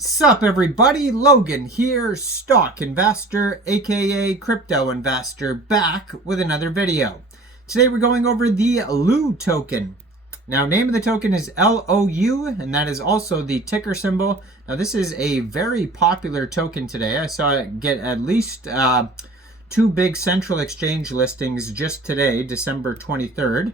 Sup everybody, Logan here, stock investor aka crypto investor, back with another video. Today we're going over the LOU token. Now, name of the token is LOU, and that is also the ticker symbol. Now, this is a very popular token today. I saw it get at least two big central exchange listings just today, December 23rd.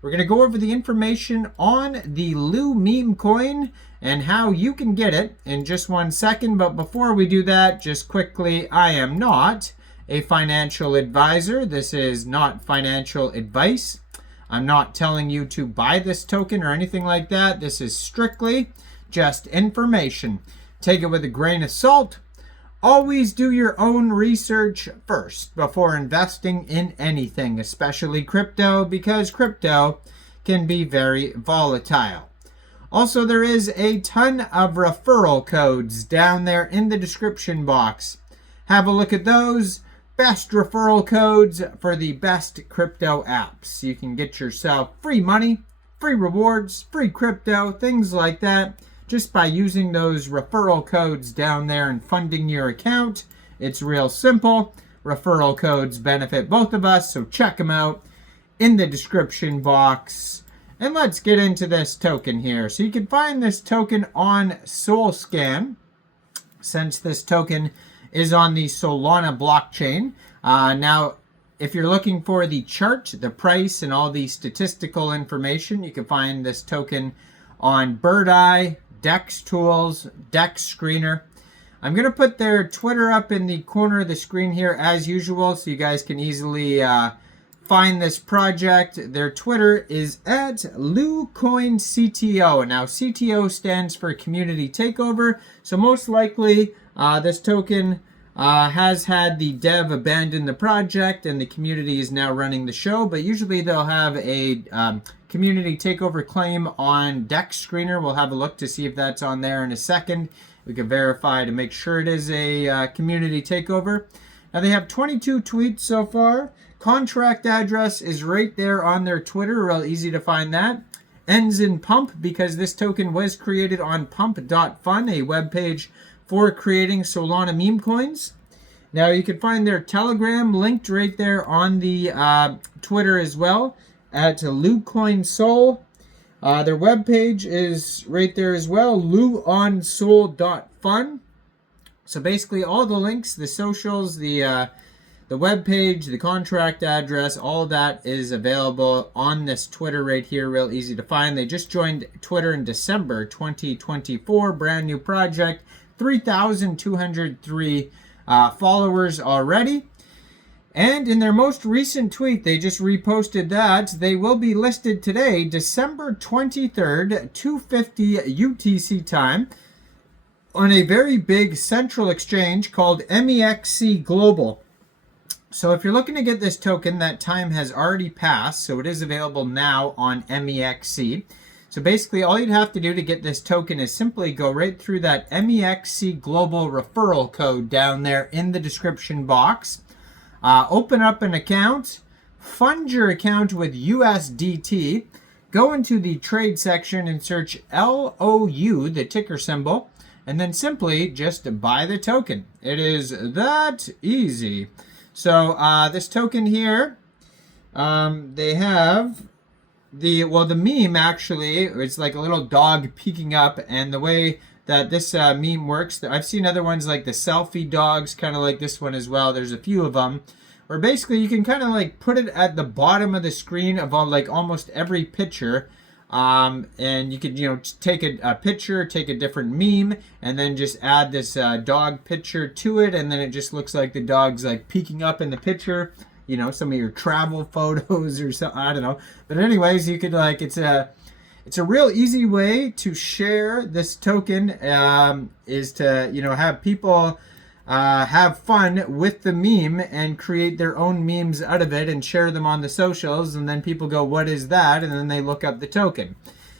We're going to go over the information on the LOU Memecoin and how you can get it in just 1 second. But before we do that, just quickly, I am not a financial advisor. This is not financial advice. I'm not telling you to buy this token or anything like that. This is strictly just information. Take it with a grain of salt. Always do your own research first before investing in anything, especially crypto, because crypto can be very volatile. Also, there is a ton of referral codes down there in the description box. Have a look at those. Best referral codes for the best crypto apps. You can get yourself free money, free rewards, free crypto, things like that, just by using those referral codes down there and funding your account. It's real simple. Referral codes benefit both of us, so check them out in the description box. And let's get into this token here. So you can find this token on SolScan, since this token is on the Solana blockchain. Now, if you're looking for the chart, the price, and all the statistical information, you can find this token on Bird Eye, Dex Tools, Dex Screener. I'm going to put their Twitter up in the corner of the screen here as usual, so you guys can easily find this project. Their Twitter is at LouCoinCTO. Now, CTO stands for Community Takeover, so most likely this token has had the dev abandon the project and the community is now running the show, but usually they'll have a community takeover claim on Dex Screener. We'll have a look to see if that's on there in a second. We can verify to make sure it is a community takeover. Now, they have 22 tweets so far. Contract address is right there on their Twitter, real easy to find that. Ends in pump because this token was created on pump.fun, a webpage for creating Solana meme coins. Now, you can find their Telegram linked right there on the Twitter as well at LouCoinSol. Their webpage is right there as well, louonsol.fun. So basically all the links, the socials, the webpage, the contract address, all of that is available on this Twitter right here, real easy to find. They just joined Twitter in December 2024, brand new project, 3,203 followers already. And in their most recent tweet, they just reposted that they will be listed today, December 23rd, 2:50 UTC time, on a very big central exchange called Mexc Global. So if you're looking to get this token, that time has already passed, so it is available now on Mexc. So basically, all you'd have to do to get this token is simply go right through that Mexc Global referral code down there in the description box. Open up an account, fund your account with USDT, go into the trade section and search LOU, the ticker symbol, and then simply just buy the token. It is that easy. So this token here, they have the meme actually, it's like a little dog peeking up, and the way that this meme works, I've seen other ones like the selfie dogs, kind of like this one as well. There's a few of them where basically you can kind of like put it at the bottom of the screen of like almost every picture. And you could, take a picture, take a different meme, and then just add this dog picture to it, and then it just looks like the dog's like peeking up in the picture. Some of your travel photos or something, I don't know. But anyways, you could it's a real easy way to share this token, is to, have people have fun with the meme and create their own memes out of it and share them on the socials, and then people go, what is that? And then they look up the token.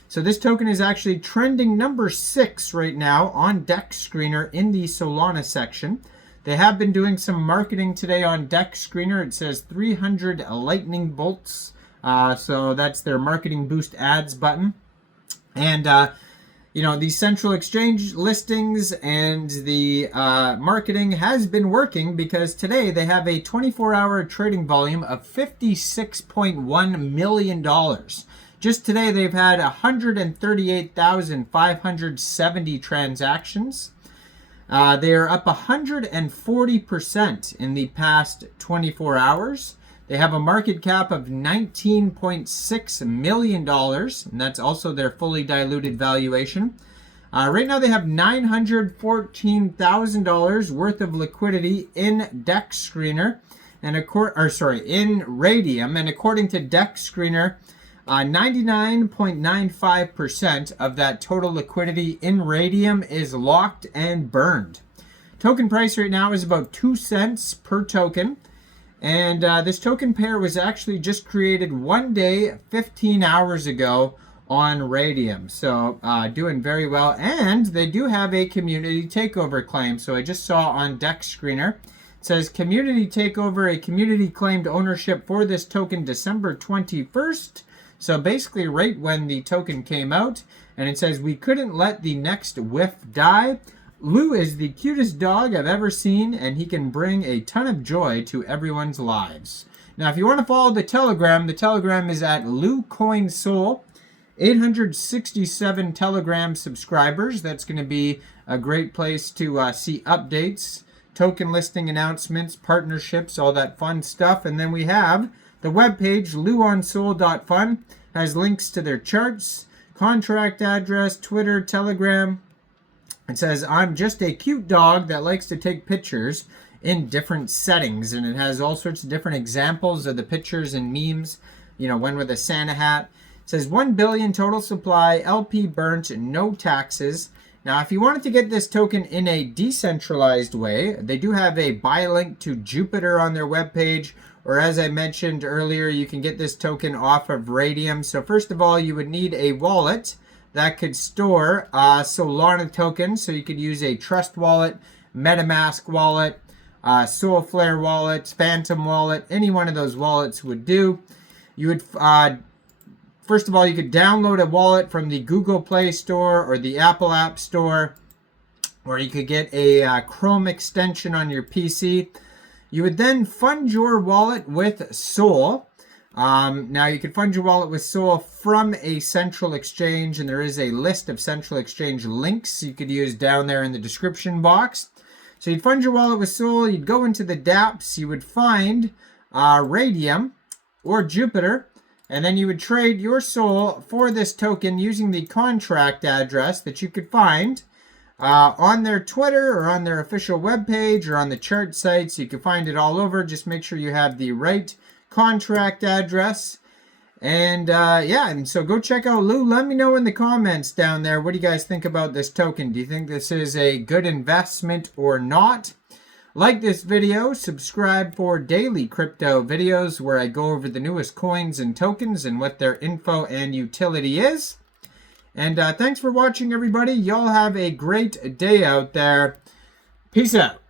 So this token is actually trending number 6 right now on Dex Screener in the Solana section. They have been doing some marketing today on Dex Screener. It says 300 lightning bolts. So that's their marketing boost ads button. And these central exchange listings and the marketing has been working, because today they have a 24-hour trading volume of $56.1 million. Just today they've had 138,570 transactions. They are up 140% in the past 24 hours. They have a market cap of $19.6 million, and that's also their fully diluted valuation. Right now they have $914,000 worth of liquidity in DEX Screener, in Raydium, and according to DEX Screener, 99.95% of that total liquidity in Raydium is locked and burned. Token price right now is about 2 cents per token. And this token pair was actually just created 1 day, 15 hours ago on Raydium. So doing very well. And they do have a community takeover claim. So I just saw on DEX Screener, it says community takeover, a community claimed ownership for this token December 21st. So basically right when the token came out. And it says, we couldn't let the next whiff die. Lou is the cutest dog I've ever seen, and he can bring a ton of joy to everyone's lives. Now, if you want to follow the Telegram is at LouCoinSoul. 867 Telegram subscribers. That's going to be a great place to see updates, token listing announcements, partnerships, all that fun stuff. And then we have the webpage, louonsoul.fun, has links to their charts, contract address, Twitter, Telegram. It says, I'm just a cute dog that likes to take pictures in different settings. And it has all sorts of different examples of the pictures and memes. One with a Santa hat. It says 1 billion total supply, LP burnt, no taxes. Now, if you wanted to get this token in a decentralized way, they do have a buy link to Jupiter on their webpage. Or as I mentioned earlier, you can get this token off of Raydium. So first of all, you would need a wallet that could store Solana tokens. So you could use a Trust wallet, MetaMask wallet, Soulflare wallet, Phantom wallet. Any one of those wallets would do. You would, first of all, you could download a wallet from the Google Play Store or the Apple App Store. Or you could get a Chrome extension on your PC. You would then fund your wallet with Sol. Now, you can fund your wallet with Sol from a central exchange, and there is a list of central exchange links you could use down there in the description box. So you'd fund your wallet with Sol, you'd go into the dApps, you would find Raydium or Jupiter, and then you would trade your Sol for this token using the contract address that you could find on their Twitter or on their official webpage or on the chart sites. You can find it all over. Just make sure you have the right contract address. And and so go check out Lou. Let me know in the comments down there, what do you guys think about this token? Do you think this is a good investment or not? Like this video, subscribe for daily crypto videos where I go over the newest coins and tokens and what their info and utility is. And thanks for watching, everybody. Y'all have a great day out there. Peace out.